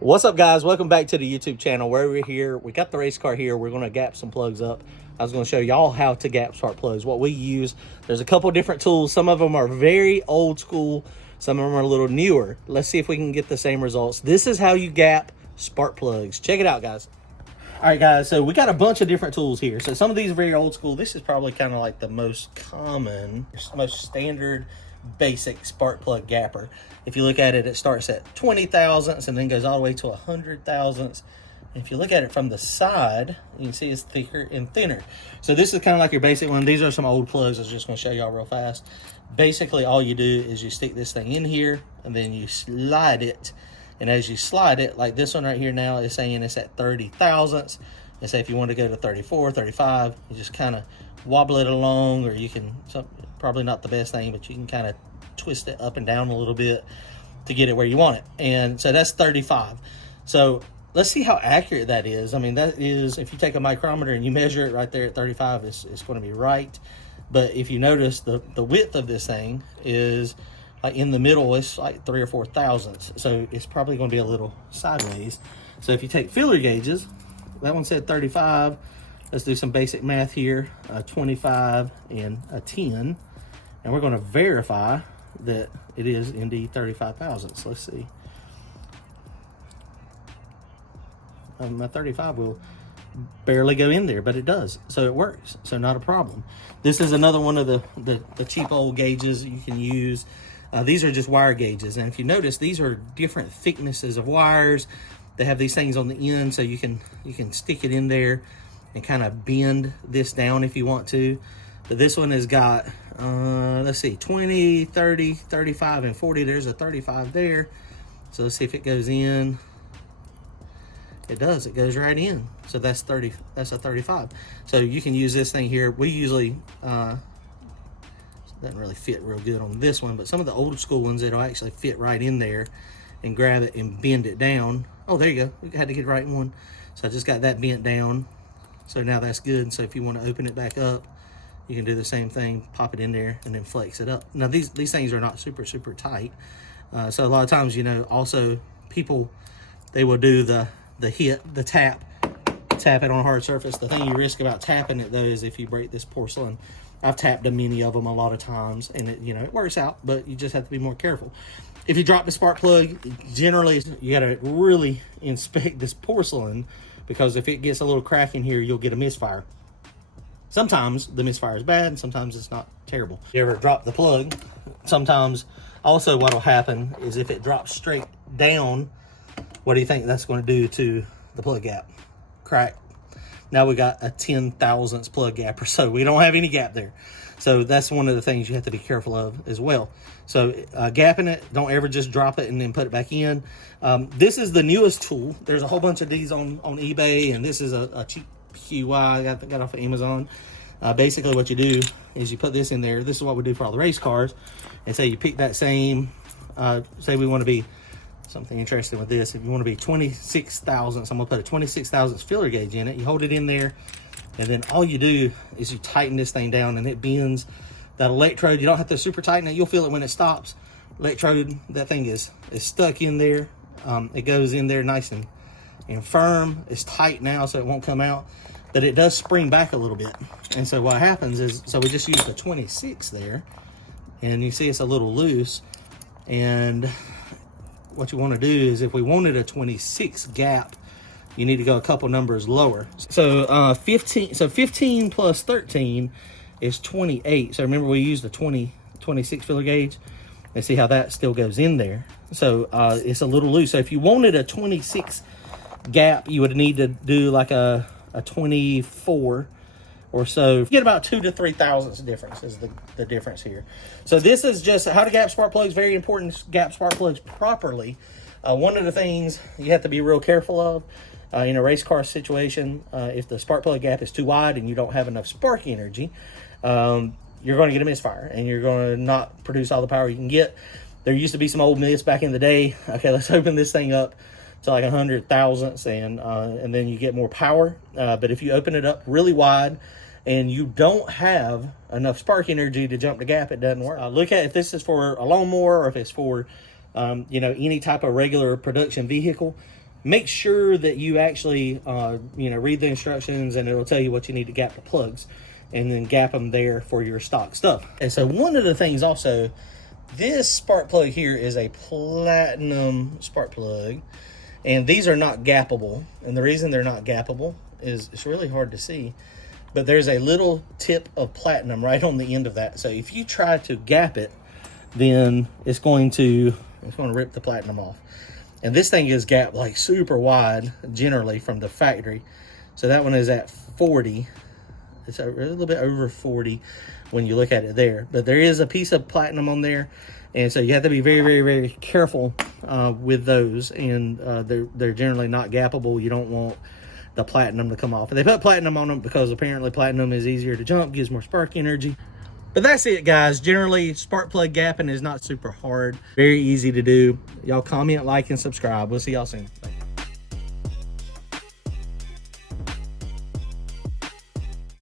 What's up, guys? Welcome back to the YouTube channel. Where we're here, we got the race car here. We're going to gap some plugs up. I was going to show y'all how to gap spark plugs, what we use. There's a couple different tools. Some of them are very old school. Some of them are a little newer. Let's see if we can get the same results. This is how you gap spark plugs. Check it out, guys. All right, guys, so we got a bunch of different tools here. So some of these are very old school. This is probably kind of like the most common, most standard basic spark plug gapper. If you look at it, it starts at 20 thousandths and then goes all the way to 100 thousandths. If you look at it from the side, you can see it's thicker and thinner. So this is kind of like your basic one. These are some old plugs I was just going to show y'all real fast. Basically, all you do is you stick this thing in here and then you slide it. And as you slide it, like this one right here now is saying it's at 30 thousandths. And say if you want to go to 34, 35, you just kind of wobble it along, or you can, probably not the best thing, but you can kind of twist it up and down a little bit to get it where you want it. And so that's 35. So let's see how accurate that is. I mean, that is, if you take a micrometer and you measure it right there at 35, it's going to be right. But if you notice, the width of this thing is like in the middle, it's like 3 or 4 thousandths. So it's probably going to be a little sideways. So if you take filler gauges, that one said 35. Let's do some basic math here, 25 and a 10. And we're going to verify that it is indeed 35 thousandths. Let's see. My 35 will barely go in there, but it does. So it works. So not a problem. This is another one of the cheap old gauges you can use. These are just wire gauges. And if you notice, these are different thicknesses of wires. They have these things on the end so you can stick it in there and kind of bend this down if you want to. But this one has got, let's see, 20, 30, 35, and 40. There's a 35 there. So let's see if it goes in. It does. It goes right in. So that's 30. That's a 35. So you can use this thing here. We usually, doesn't really fit real good on this one, but some of the old school ones, it'll actually fit right in there and grab it and bend it down. Oh, there you go. We had to get the right one. So I just got that bent down. So now that's good. So if you want to open it back up, you can do the same thing, pop it in there and then flex it up. Now these things are not super tight. So a lot of times, you know, also people, they will do the tap it on a hard surface. The thing you risk about tapping it though is if you break this porcelain. I've tapped many of them a lot of times, and it, you know, it works out, but you just have to be more careful. If you drop the spark plug, generally you got to really inspect this porcelain, because if it gets a little crack in here, you'll get a misfire. Sometimes the misfire is bad, and sometimes it's not terrible. If you ever drop the plug, sometimes also what will happen is if it drops straight down, what do you think that's going to do to the plug gap? Crack. Now we got a 10 thousandths plug gap, or so we don't have any gap there. So that's one of the things you have to be careful of as well. So gapping it, don't ever just drop it and then put it back in. This is the newest tool. There's a whole bunch of these on eBay, and this is a cheap QI I got off of Amazon. Basically what you do is you put this in there. This is what we do for all the race cars. And say you pick that same, say we want to be something interesting with this. If you want to be 26 thousandths, I'm going to put a 26 thousandths filler gauge in it. You hold it in there, and then all you do is you tighten this thing down, and it bends that electrode. You don't have to super tighten it. You'll feel it when it stops. Electrode, that thing is stuck in there. It goes in there nice and firm. It's tight now, so it won't come out, but it does spring back a little bit. And so what happens is, so we just use the 26 there, and you see it's a little loose. And what you want to do is, if we wanted a 26 gap, you need to go a couple numbers lower. So 15 plus 13 is 28. So remember, we used the 26 filler gauge, and see how that still goes in there. So it's a little loose. So if you wanted a 26 gap, you would need to do like a 24 or so. You get about 2 to 3 thousandths difference is the difference here. So this is just how to gap spark plugs. Very important to gap spark plugs properly. One of the things you have to be real careful of in a race car situation, if the spark plug gap is too wide and you don't have enough spark energy, you're going to get a misfire, and you're going to not produce all the power you can get. There used to be some old myths back in the day. Okay, let's open this thing up to like 100 thousandths, and then you get more power. But if you open it up really wide and you don't have enough spark energy to jump the gap, it doesn't work. Look at if this is for a lawnmower or if it's for you know, any type of regular production vehicle. make sure that you actually, you know, read the instructions, and it'll tell you what you need to gap the plugs, and then gap them there for your stock stuff. And so one of the things also, this spark plug here is a platinum spark plug, and these are not gappable. And the reason they're not gappable is it's really hard to see, but there's a little tip of platinum right on the end of that. So if you try to gap it, then it's going to rip the platinum off. And this thing is gapped like super wide generally from the factory. So that one is at 40. It's a little bit over 40 when you look at it there. But there is a piece of platinum on there. And so you have to be very, very, very careful with those. And they're generally not gappable. You don't want the platinum to come off. And they put platinum on them because apparently platinum is easier to jump, gives more spark energy. But that's it, guys. Generally, spark plug gapping is not super hard. Very easy to do. Y'all comment, like, and subscribe. We'll see y'all soon.